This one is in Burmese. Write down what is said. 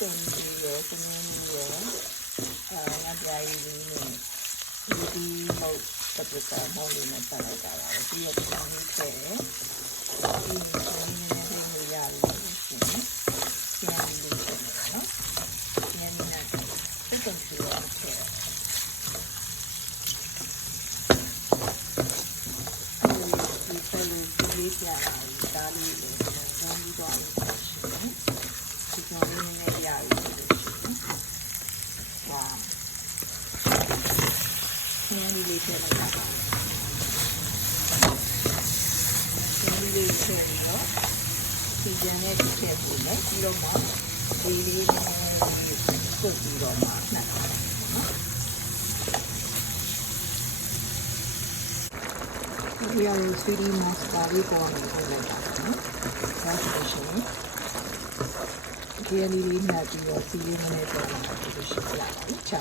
တင်ကြီးရယ်စနေကြီးရယ်ငါပြားကြီးလေးနဲ့ဒီမုတ်တပ္ပာမော်လေးနဲ့ပတ်လိုက်တာပါဒီရတဲ့ကြီးထဲဒီနည်းနည်းလေးရလို့ရှိရင်ကျန်လေးဖြစ်နေတာနော်ကျန်နေတာတက်တက်ပြီးတော့ထည့်ဒီဆယ်လေးပြားတာလေးလေးတော့ပြီးတော့ဒီကောင်လေးနဲ့ရပြီ။ဝါ။ဆင်းရဲလေးထည့်လိုက်တာပါ။ဆင်းရဲလေးထည့်တော့ဒီကြံနဲ့ထည့်ဖို့နဲ့ပြီးတော့မှဒီလေးနဲ့ပုတ်ပြီးတော့မှနှက်ပါနော်။ဒီရည်စီရီမတ်စတာလေးပေါ်နေလိုက်တာနော်။ဒါဆိုရှင်ဒီလေးနဲ့ပြီးတော့စီလေးနဲ့ပေါ်လာတယ်လို့ရှိရအောင်ချာ